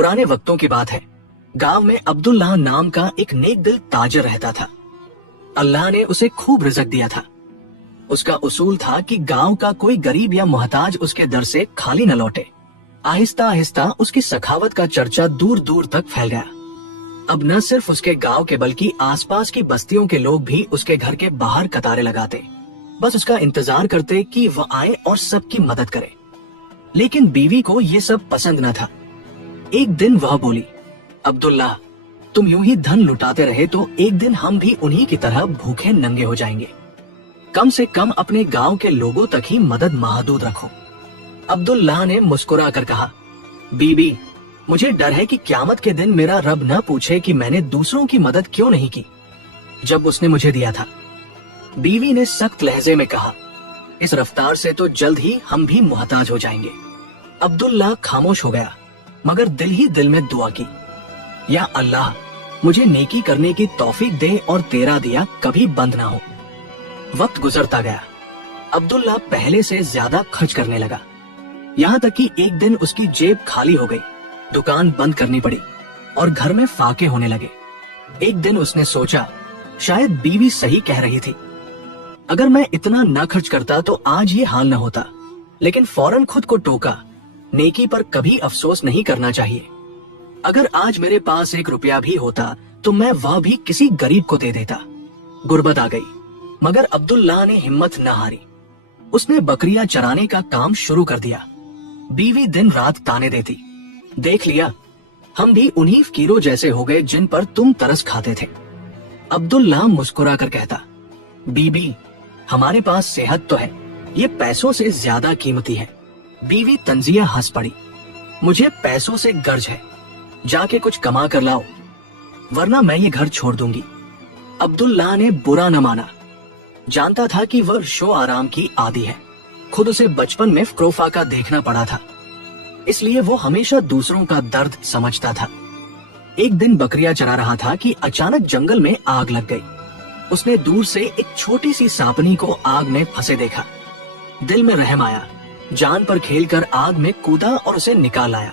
पुराने वक्तों की बात है। गांव में अब्दुल्लाह नाम का एक नेक दिल ताजर रहता था। अल्लाह ने उसे खूब रिज़्क दिया था। उसका उसूल था कि गांव का कोई गरीब या मोहताज उसके दर से खाली न लौटे। आहिस्ता आहिस्ता उसकी सखावत का चर्चा दूर दूर तक फैल गया। अब न सिर्फ उसके गांव के बल्कि आसपास की बस्तियों के लोग भी उसके घर के बाहर कतारें लगाते, बस उसका इंतजार करते कि वह आए और सबकी मदद करे। लेकिन बीवी को ये सब पसंद न था। एक दिन वह बोली, अब्दुल्लाह, तुम यूं ही धन लुटाते रहे तो एक दिन हम भी उन्हीं की तरह भूखे नंगे हो जाएंगे। कम से कम अपने गांव के लोगों तक ही मदद महदूद रखो। अब्दुल्लाह ने मुस्कुरा कर कहा, बीबी, मुझे डर है कि क़यामत के दिन मेरा रब न पूछे कि मैंने दूसरों की मदद क्यों नहीं की जब उसने मुझे दिया था। बीवी ने सख्त लहजे में कहा, इस रफ्तार से तो जल्द ही हम भी मुहताज हो जाएंगे। अब्दुल्लाह खामोश हो गया, मगर दिल ही दिल में दुआ की, या अल्लाह, मुझे नेकी करने की तौफीक दे और तेरा दिया कभी बंद ना हो। वक्त गुजरता गया। अब्दुल्लाह पहले से ज्यादा खर्च करने लगा, यहाँ तक कि एक दिन उसकी जेब खाली हो गई, दुकान बंद करनी पड़ी और घर में फाके होने लगे। एक दिन उसने सोचा, शायद बीवी सही कह रही थी। अगर मैं इतना न खर्च करता तो आज ये हाल न होता। लेकिन फौरन खुद को टोका, नेकी पर कभी अफसोस नहीं करना चाहिए। अगर आज मेरे पास 1 रुपया भी होता तो मैं वह भी किसी गरीब को दे देता। गुर्बत आ गई, मगर अब्दुल्लाह ने हिम्मत न हारी। उसने बकरियां चराने का काम शुरू कर दिया। बीवी दिन रात ताने देती, देख लिया, हम भी उन्हीं फकीरों जैसे हो गए जिन पर तुम तरस खाते थे। अब्दुल्लाह मुस्कुरा कर कहता, बीबी, हमारे पास सेहत तो है, ये पैसों से ज्यादा कीमती है। बीवी तंजिया हंस पड़ी, मुझे पैसों से गर्ज है, जाके कुछ कमा कर लाओ, वरना मैं ये घर छोड़ दूंगी। अब्दुल्लाह ने बुरा न माना। जानता था कि वह शो आराम की आदी है। खुद उसे बचपन में फ्रोफाका देखना पड़ा था, इसलिए वो हमेशा दूसरों का दर्द समझता था। एक दिन बकरियां चरा रहा था कि अचानक जंगल में आग लग गई। उसने दूर से एक छोटी सी सांपनी को आग में फंसे देखा। दिल में रहम आया, जान पर खेलकर आग में कूदा और उसे निकाल लाया।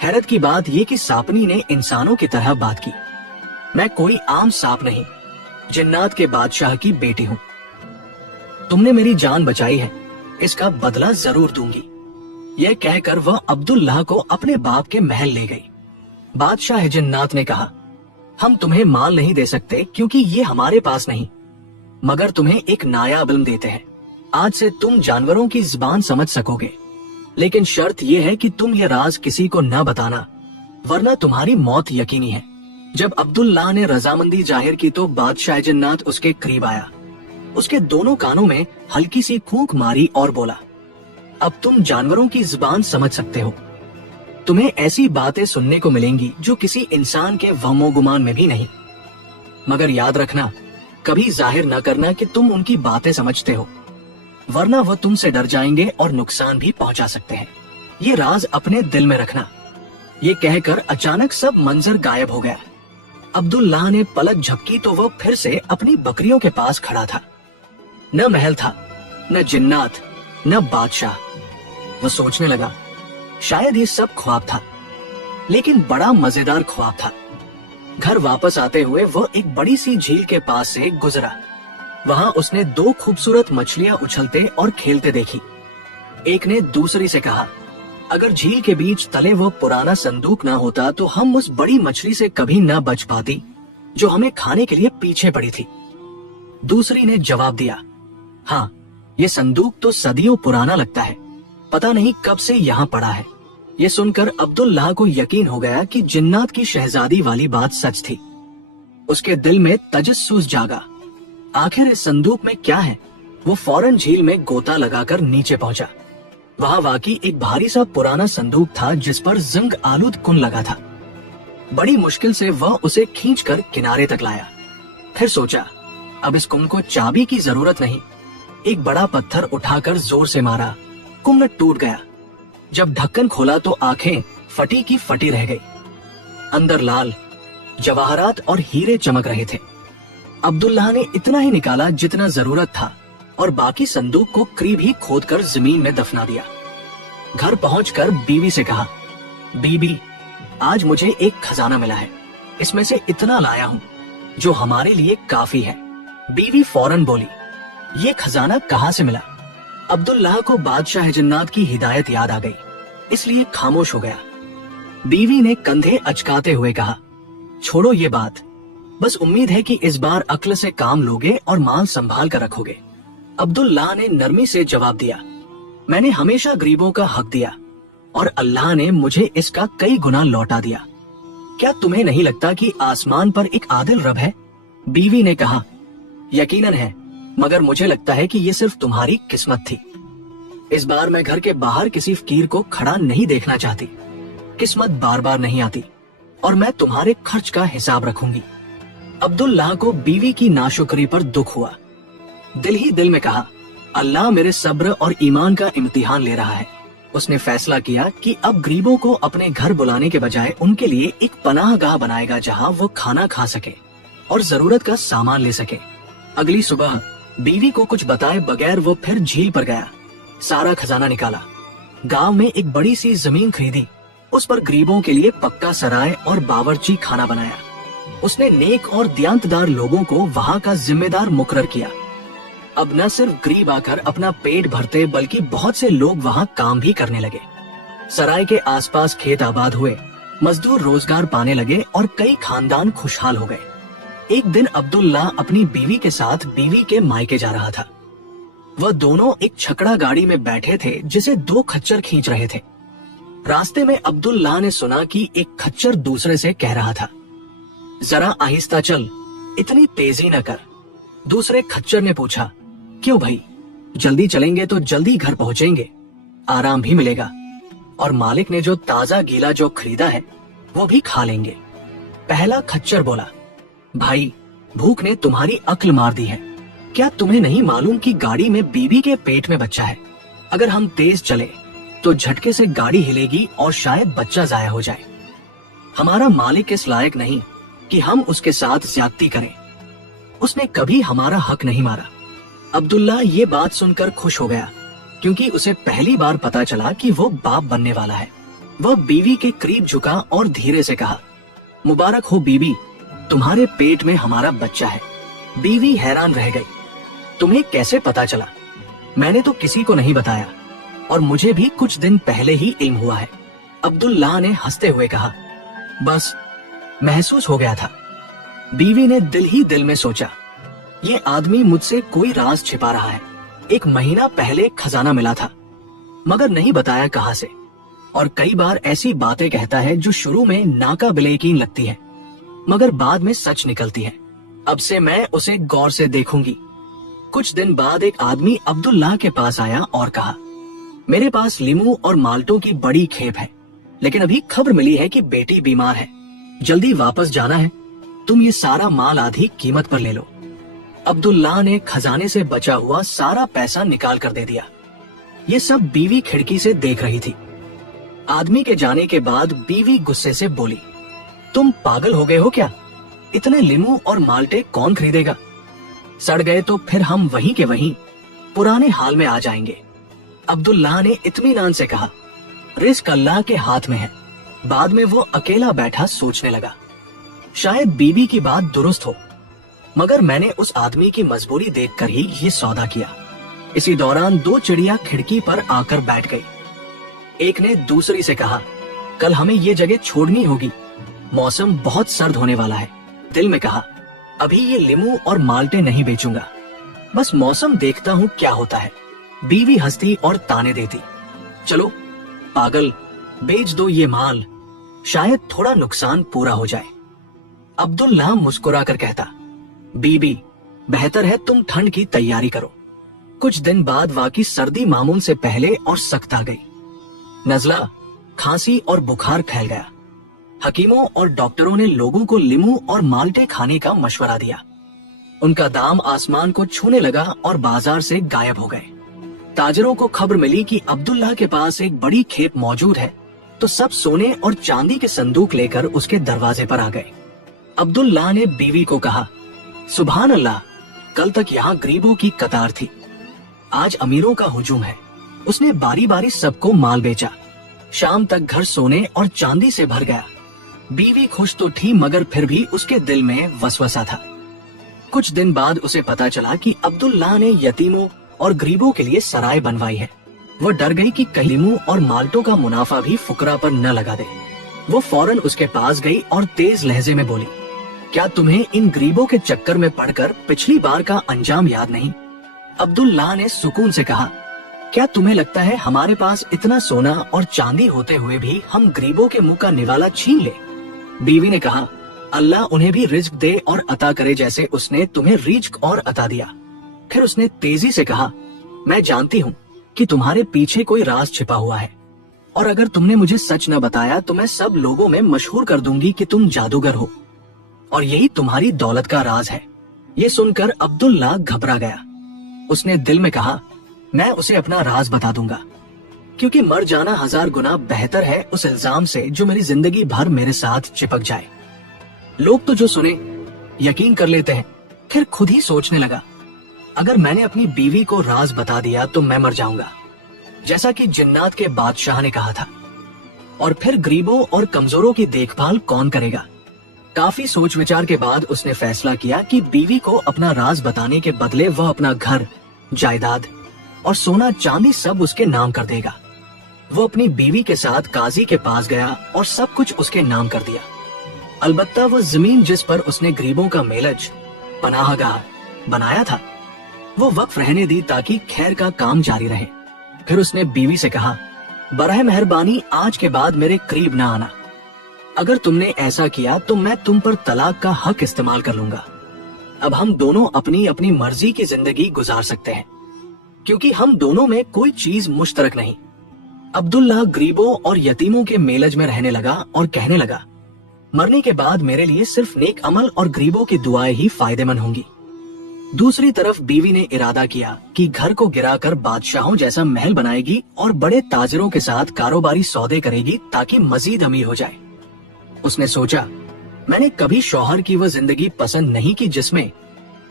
हैरत की बात ये कि सांपनी ने इंसानों की तरह बात की, मैं कोई आम सांप नहीं, जिन्नात के बादशाह की बेटी हूँ। तुमने मेरी जान बचाई है, इसका बदला जरूर दूंगी। यह कहकर वह अब्दुल्लाह को अपने बाप के महल ले गई। बादशाह जिन्नात ने कहा, हम तुम्हें माल नहीं दे सकते क्योंकि ये हमारे पास नहीं, मगर तुम्हें एक नायाब इल्म देते हैं। आज से तुम जानवरों की जुबान समझ सकोगे, लेकिन शर्त यह है कि तुम ये राज किसी को न बताना, वरना तुम्हारी मौत यकीनी है। जब अब्दुल्लाह ने रजामंदी जाहिर की तो बादशाह जिन्नात उसके करीब आया। उसके दोनों कानों में हल्की सी फूंक मारी और बोला, अब तुम जानवरों की जुबान समझ सकते हो। तुम्हें ऐसी बातें सुनने को मिलेंगी जो किसी इंसान के वहमो गुमान में भी नहीं, मगर याद रखना, कभी जाहिर न करना कि तुम उनकी बातें समझते हो, वरना वह तुमसे डर जाएंगे और नुकसान भी पहुंचा सकते हैं। ये राज अपने दिल में रखना। ये कहकर अचानक सब मंजर गायब हो गया। अब्दुल्लाह ने पलक झपकी तो वह फिर से अपनी बकरियों के पास खड़ा था। न महल था, न जिन्नात, न बादशाह। वह सोचने लगा, शायद ये सब ख्वाब था, लेकिन बड़ा मजेदार ख्वाब था। घर वापस आते हुए वह एक बड़ी सी झील के पास से गुजरा। वहां उसने 2 खूबसूरत मछलियां उछलते और खेलते देखी। एक ने दूसरी से कहा, अगर झील के बीच तले वो पुराना संदूक ना होता तो हम उस बड़ी मछली से कभी न बच पाती जो हमें खाने के लिए पीछे पड़ी थी। दूसरी ने जवाब दिया, हाँ, ये संदूक तो सदियों पुराना लगता है, पता नहीं कब से यहाँ पड़ा है। ये सुनकर अब्दुल्लाह को यकीन हो गया कि जिन्नात की शहजादी वाली बात सच थी। उसके दिल में तजस्सुस जागा, आखिर इस संदूक में क्या है। वो फौरन झील में गोता लगाकर नीचे पहुंचा। वहाँ वाकई एक भारी सा पुराना संदूक था जिस पर जिंक आलूद कुन लगा था। बड़ी मुश्किल से वह उसे खींचकर किनारे तक लाया। फिर सोचा, अब इस कुन को चाबी की जरूरत नहीं। एक बड़ा पत्थर उठाकर जोर से मारा, कुन टूट गया। जब ढक्कन खोला तो आंखें फटी की फटी रह गई। अंदर लाल जवाहरात और हीरे चमक रहे थे। अब्दुल्लाह ने इतना ही निकाला जितना जरूरत था और बाकी संदूक को करीब ही खोदकर जमीन में दफना दिया। घर पहुंचकर बीवी से कहा, बीबी, आज मुझे एक खजाना मिला है, इसमें से इतना लाया हूँ जो हमारे लिए काफी है। बीवी फौरन बोली, ये खजाना कहाँ से मिला? अब्दुल्लाह को बादशाह जन्नात की हिदायत याद आ गई, इसलिए खामोश हो गया। बीवी ने कंधे अचकाते हुए कहा, छोड़ो ये बात, बस उम्मीद है कि इस बार अक्ल से काम लोगे और माल संभाल कर रखोगे। अब्दुल्लाह ने नरमी से जवाब दिया, मैंने हमेशा गरीबों का हक दिया और अल्लाह ने मुझे इसका कई गुना लौटा दिया। क्या तुम्हें नहीं लगता कि आसमान पर एक आदिल रब है? बीवी ने कहा, यकीनन है, मगर मुझे लगता है कि ये सिर्फ तुम्हारी किस्मत थी। इस बार मैं घर के बाहर किसी फकीर को खड़ा नहीं देखना चाहती। किस्मत बार बार नहीं आती और मैं तुम्हारे खर्च का हिसाब रखूंगी। अब्दुल्लाह को बीवी की नाशुक्री पर दुख हुआ। दिल ही दिल में कहा, अल्लाह मेरे सब्र और ईमान का इम्तिहान ले रहा है। उसने फैसला किया कि अब गरीबों को अपने घर बुलाने के बजाय उनके लिए एक पनाहगाह बनाएगा जहां वो खाना खा सके और जरूरत का सामान ले सके। अगली सुबह बीवी को कुछ बताए बगैर वो फिर झील पर गया, सारा खजाना निकाला, गांव में एक बड़ी सी जमीन खरीदी, उस पर गरीबों के लिए पक्का सराय और बावर्ची खाना बनाया। उसने नेक और दियांतदार लोगों को वहां का जिम्मेदार मुकर्रर किया। अब न सिर्फ गरीब आकर अपना पेट भरते बल्कि बहुत से लोग वहां काम भी करने लगे। सराय के आसपास खेत आबाद हुए, मजदूर रोजगार पाने लगे और कई खानदान खुशहाल हो गए। एक दिन अब्दुल्लाह अपनी बीवी के साथ बीवी के मायके जा रहा था। वह दोनों एक छकड़ा गाड़ी में बैठे थे जिसे दो खच्चर खींच रहे थे। रास्ते में अब्दुल्लाह ने सुना कि एक खच्चर दूसरे से कह रहा था, जरा आहिस्ता चल, इतनी तेजी न कर। दूसरे खच्चर ने पूछा, क्यों भाई, जल्दी चलेंगे तो जल्दी घर पहुंचेंगे, आराम भी मिलेगा और मालिक ने जो ताजा गीला जो खरीदा है वो भी खा लेंगे। पहला खच्चर बोला, भाई भूख ने तुम्हारी अक्ल मार दी है। क्या तुम्हें नहीं मालूम कि गाड़ी में बीवी के पेट में बच्चा है? अगर हम तेज चले तो झटके से गाड़ी हिलेगी और शायद बच्चा जाया हो जाए। हमारा मालिक इस लायक नहीं कि हम उसके साथ ज्यादती करें। उसने कभी हमारा हक नहीं मारा। अब्दुल्लाह ये बात सुनकर खुश हो गया क्योंकि उसे पहली बार पता चला कि वो बाप बनने वाला है। वह बीवी के करीब झुका और धीरे से कहा, मुबारक हो बीवी, तुम्हारे पेट में हमारा बच्चा है। बीवी हैरान रह गई, तुम्हें कैसे पता चला? मैंने तो किसी को नहीं बताया और मुझे भी कुछ दिन पहले ही इल्म हुआ है। अब्दुल्लाह ने हंसते हुए कहा, बस महसूस हो गया था। बीवी ने दिल ही दिल में सोचा, ये आदमी मुझसे कोई राज छिपा रहा है। एक महीना पहले खजाना मिला था मगर नहीं बताया कहां से, और कई बार ऐसी बातें कहता है जो शुरू में नाकाबिले यकीन लगती है मगर बाद में सच निकलती है। अब से मैं उसे गौर से देखूंगी। कुछ दिन बाद एक आदमी अब्दुल्लाह के पास आया और कहा, मेरे पास लीमू और माल्टों की बड़ी खेप है, लेकिन अभी खबर मिली है कि बेटी बीमार है, जल्दी वापस जाना है। तुम ये सारा माल आधी कीमत पर ले लो। अब्दुल्लाह ने खजाने से बचा हुआ सारा पैसा निकाल कर दे दिया। ये सब बीवी खिड़की से देख रही थी। आदमी के जाने के बाद बीवी गुस्से से बोली, तुम पागल हो गए हो क्या? इतने लीमू और माल्टे कौन खरीदेगा? सड़ गए तो फिर हम वहीं के वहीं पुराने हाल में आ जाएंगे। अब्दुल्लाह ने इत्मीनान से कहा, रिस्क अल्लाह के हाथ में है। बाद में वो अकेला बैठा सोचने लगा, शायद बीवी की बात दुरुस्त हो, मगर मैंने उस आदमी की मजबूरी देखकर ही ये सौदा किया। इसी दौरान दो चिड़िया खिड़की पर आकर बैठ गई। एक ने दूसरी से कहा, कल हमें ये जगह छोड़नी होगी, मौसम बहुत सर्द होने वाला है। दिल में कहा, अभी ये लीमू और माल्टे नहीं बेचूंगा, बस मौसम देखता हूँ क्या होता है। बीवी हंसती और ताने देती, चलो पागल, बेच दो ये माल, शायद थोड़ा नुकसान पूरा हो जाए। अब्दुल्लाह मुस्कुरा कर कहता, बीबी बेहतर है तुम ठंड की तैयारी करो। कुछ दिन बाद वाकई सर्दी मामूल से पहले और सख्त आ गई। नजला, खांसी और बुखार फैल गया। हकीमों और डॉक्टरों ने लोगों को लीमू और माल्टे खाने का मशवरा दिया। उनका दाम आसमान को छूने लगा और बाजार से गायब हो गए। ताजरों को खबर मिली कि अब्दुल्लाह के पास एक बड़ी खेप मौजूद है, तो सब सोने और चांदी के संदूक लेकर उसके दरवाजे पर आ गए। अब्दुल्लाह ने बीवी को कहा, सुभान अल्लाह, कल तक यहाँ गरीबों की कतार थी, आज अमीरों का हुजूम है। उसने बारी बारी सबको माल बेचा। शाम तक घर सोने और चांदी से भर गया। बीवी खुश तो थी मगर फिर भी उसके दिल में वसवसा था। कुछ दिन बाद उसे पता चला कि अब्दुल्लाह ने यतीमों और गरीबों के लिए सराय बनवाई है। वो डर गई कि कलीमों और माल्टों का मुनाफा भी फुकरा पर न लगा दे। वो फौरन उसके पास गई और तेज लहजे में बोली, क्या तुम्हें इन गरीबों के चक्कर में पड़कर पिछली बार का अंजाम याद नहीं? अब्दुल्लाह ने सुकून से कहा, क्या तुम्हें लगता है हमारे पास इतना सोना और चांदी होते हुए भी हम गरीबों के मुंह का निवाला छीन ले? बीवी ने कहा, अल्लाह उन्हें भी रिज्क दे और अता करे जैसे उसने तुम्हें रिज्क और अता दिया। फिर उसने तेजी से कहा, मैं जानती हूँ कि तुम्हारे पीछे कोई राज छिपा हुआ है और अगर तुमने मुझे सच न बताया तो मैं सब लोगों में मशहूर कर दूंगी कि तुम जादूगर हो और यही तुम्हारी दौलत का राज है। ये सुनकर अब्दुल्लाह घबरा गया। उसने दिल में कहा, मैं उसे अपना राज बता दूंगा, क्योंकि मर जाना 1000 गुना बेहतर है उस इल्जाम से जो मेरी जिंदगी भर मेरे साथ चिपक जाए। लोग तो जो सुने यकीन कर लेते हैं। फिर खुद ही सोचने लगा, अगर मैंने अपनी बीवी को राज बता दिया तो मैं मर जाऊंगा, जैसा कि जिन्नात के बादशाह ने कहा था, और फिर गरीबों और कमजोरों की देखभाल कौन करेगा? काफी सोच विचार के बाद उसने फैसला किया कि बीवी को अपना राज बताने के बदले वह अपना घर, जायदाद और सोना चांदी सब उसके नाम कर देगा। वो अपनी बीवी के साथ काजी के पास गया और सब कुछ उसके नाम कर दिया। अलबत्ता वो जमीन जिस पर उसने गरीबों का मेलज, पनाहगाह बनाया था, वो वक्फ रहने दी ताकि खैर का काम जारी रहे। फिर उसने बीवी से कहा, बरह मेहरबानी आज के बाद मेरे करीब ना आना। अगर तुमने ऐसा किया तो मैं तुम पर तलाक का हक इस्तेमाल कर लूंगा। अब हम दोनों अपनी अपनी मर्जी की जिंदगी गुजार सकते हैं, क्योंकि हम दोनों में कोई चीज मुश्तरक नहीं। अब्दुल्लाह गरीबों और यतीमों के मेलज में रहने लगा और कहने लगा, मरने के बाद मेरे लिए सिर्फ नेक अमल और गरीबों की दुआएं ही फायदेमंद होंगी। दूसरी तरफ बीवी ने इरादा किया कि घर को गिराकर बादशाहों जैसा महल बनाएगी और बड़े ताजरों के साथ कारोबारी सौदे करेगी ताकि मजीद अमीर हो जाए। उसने सोचा, मैंने कभी शौहर की वह जिंदगी पसंद नहीं की जिसमें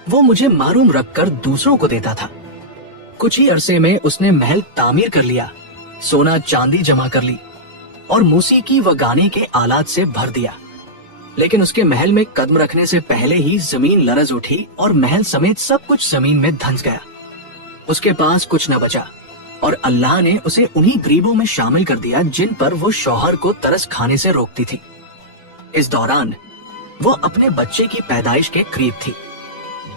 वो मुझे मारूम रखकर दूसरों को देता था। कुछ ही अरसे में उसने महल तामीर कर लिया, सोना चांदी जमा कर ली और मौसीकी व गाने के आलात से भर दिया। लेकिन उसके महल में कदम रखने से पहले ही जमीन लरज उठी और महल समेत सब कुछ जमीन में धंस गया। उसके पास कुछ न बचा और अल्लाह ने उसे उन्हीं गरीबों में शामिल कर दिया जिन पर वो शौहर को तरस खाने से रोकती थी। इस दौरान वो अपने बच्चे की पैदाइश के करीब थी।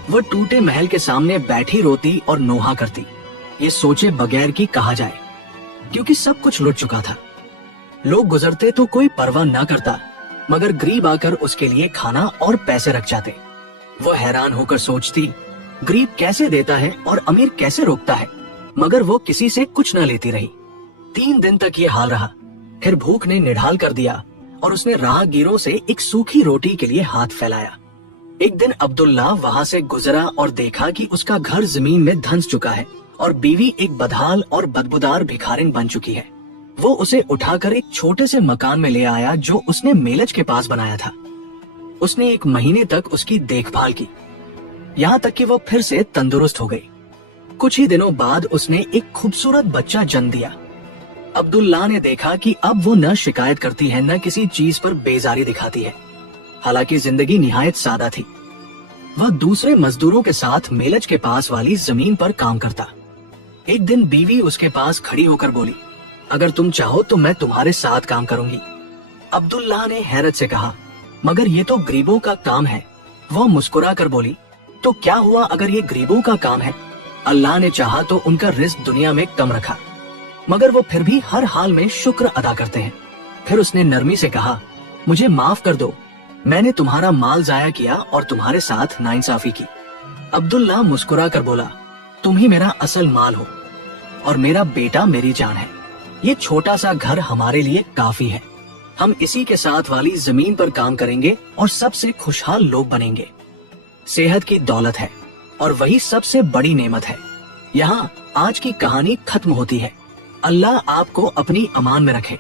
वो टूटे महल के सामने बैठी रोती और नोहा करती, ये सोचे बगैर कि कहा जाए, क्योंकि सब कुछ लुट चुका था। लोग गुजरते तो कोई परवाह ना करता, मगर गरीब आकर उसके लिए खाना और पैसे रख जाते। वो हैरान होकर सोचती, गरीब कैसे देता है और अमीर कैसे रोकता है, मगर वो किसी से कुछ न लेती रही। 3 दिन तक ये हाल रहा। फिर भूख ने निढाल कर दिया और उसने राहगीरों से एक सूखी रोटी के लिए हाथ फैलाया। एक दिन अब्दुल्लाह वहाँ से गुजरा और देखा कि उसका घर जमीन में धंस चुका है और बीवी एक बदहाल और बदबूदार भिखारिन बन चुकी है। वो उसे उठाकर एक छोटे से मकान में ले आया जो उसने मेलज के पास बनाया था। उसने 1 महीने तक उसकी देखभाल की, यहाँ तक कि वो फिर से तंदुरुस्त हो गई। कुछ ही दिनों बाद उसने एक खूबसूरत बच्चा जन्म दिया। अब्दुल्लाह ने देखा कि अब वो न शिकायत करती है न किसी चीज पर बेजारी दिखाती है। हालांकि जिंदगी निहायत सादा थी। वह दूसरे मजदूरों के साथ मेलज के पास वाली जमीन पर काम करता। एक दिन बीवी उसके पास खड़ी होकर बोली, अगर तुम चाहो तो मैं तुम्हारे साथ काम करूंगी। अब्दुल्लाह ने हैरत से कहा, मगर ये तो गरीबों का काम है। वह मुस्कुरा कर बोली, तो क्या हुआ अगर ये गरीबों का काम है? अल्लाह ने चाहा तो उनका रिस्क दुनिया में कम रखा, मगर वो फिर भी हर हाल में शुक्र अदा करते हैं। फिर उसने नरमी से कहा, मुझे माफ कर दो, मैंने तुम्हारा माल जाया किया और तुम्हारे साथ नाइंसाफी की। अब्दुल्लाह मुस्कुरा कर बोला, तुम ही मेरा असल माल हो और मेरा बेटा मेरी जान है। ये छोटा सा घर हमारे लिए काफी है। हम इसी के साथ वाली जमीन पर काम करेंगे और सबसे खुशहाल लोग बनेंगे। सेहत की दौलत है और वही सबसे बड़ी नेमत है। यहाँ आज की कहानी खत्म होती है। अल्लाह आपको अपनी अमान में रखे।